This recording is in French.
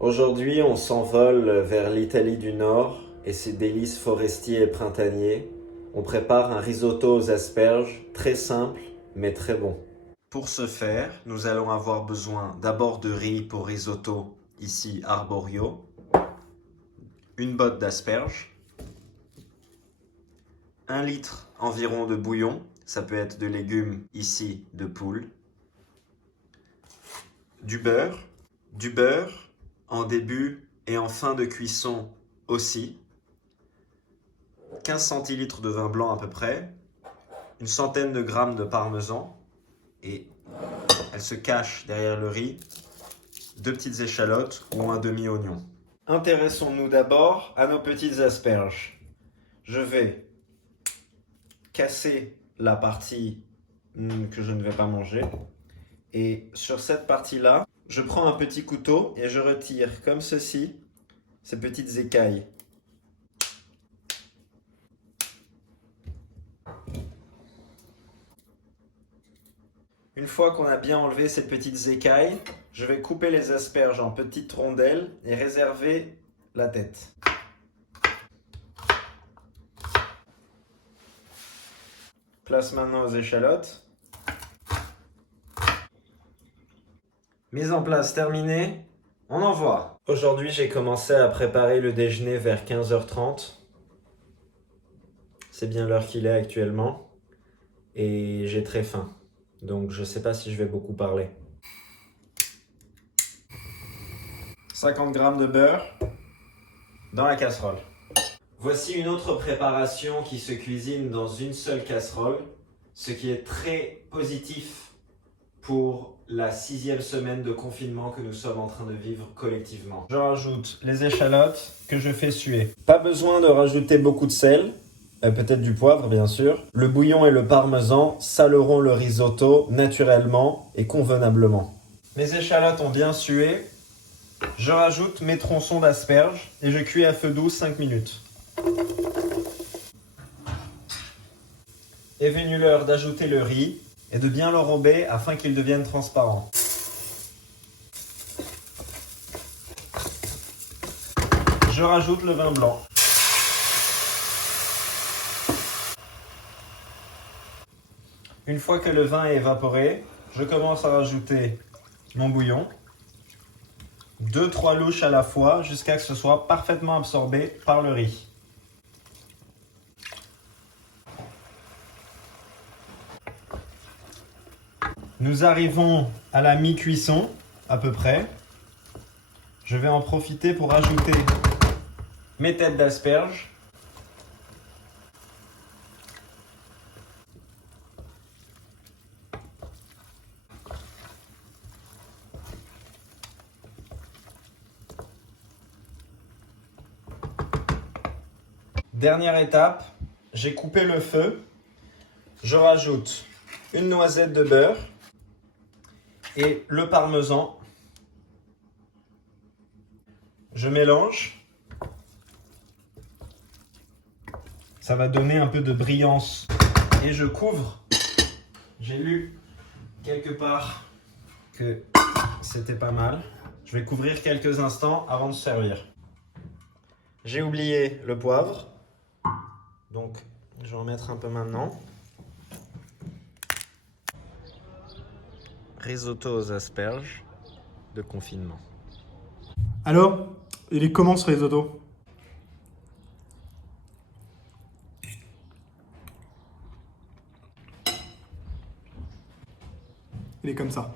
Aujourd'hui, on s'envole vers l'Italie du Nord et ses délices forestiers et printaniers. On prépare un risotto aux asperges, très simple mais très bon. Pour ce faire, nous allons avoir besoin d'abord de riz pour risotto, ici arborio, une botte d'asperges, 1 litre environ de bouillon, ça peut être de légumes, ici de poule, du beurre en début et en fin de cuisson aussi, 15 centilitres de vin blanc à peu près, une centaine de grammes de parmesan et elle se cache derrière le riz, 2 petites échalotes ou un demi-oignon. Intéressons-nous d'abord à nos petites asperges. Je vais casser la partie que je ne vais pas manger et sur cette partie-là, je prends un petit couteau et je retire comme ceci ces petites écailles. Une fois qu'on a bien enlevé ces petites écailles, je vais couper les asperges en petites rondelles et réserver la tête. Place maintenant aux échalotes. Mise en place terminée, on envoie. Aujourd'hui, j'ai commencé à préparer le déjeuner vers 15h30. C'est bien l'heure qu'il est actuellement. Et j'ai très faim. Donc je ne sais pas si je vais beaucoup parler. 50 g de beurre dans la casserole. Voici une autre préparation qui se cuisine dans une seule casserole, ce qui est très positif pour la 6e semaine de confinement que nous sommes en train de vivre collectivement. Je rajoute les échalotes que je fais suer. Pas besoin de rajouter beaucoup de sel, peut-être du poivre bien sûr. Le bouillon et le parmesan saleront le risotto naturellement et convenablement. Mes échalotes ont bien sué. Je rajoute mes tronçons d'asperges et je cuis à feu doux 5 minutes. Est venue l'heure d'ajouter le riz et de bien l'enrober afin qu'il devienne transparent. Je rajoute le vin blanc. Une fois que le vin est évaporé, je commence à rajouter mon bouillon. 2-3 louches à la fois jusqu'à ce que ce soit parfaitement absorbé par le riz. Nous arrivons à la mi-cuisson, à peu près. Je vais en profiter pour ajouter mes têtes d'asperges. Dernière étape, j'ai coupé le feu. Je rajoute une noisette de beurre et le parmesan. Je mélange. Ça va donner un peu de brillance. Et je couvre. J'ai lu quelque part que c'était pas mal. Je vais couvrir quelques instants avant de servir. J'ai oublié le poivre. Donc, je vais en mettre un peu maintenant. Risotto aux asperges de confinement. Alors, il est comment ce risotto? Il est comme ça.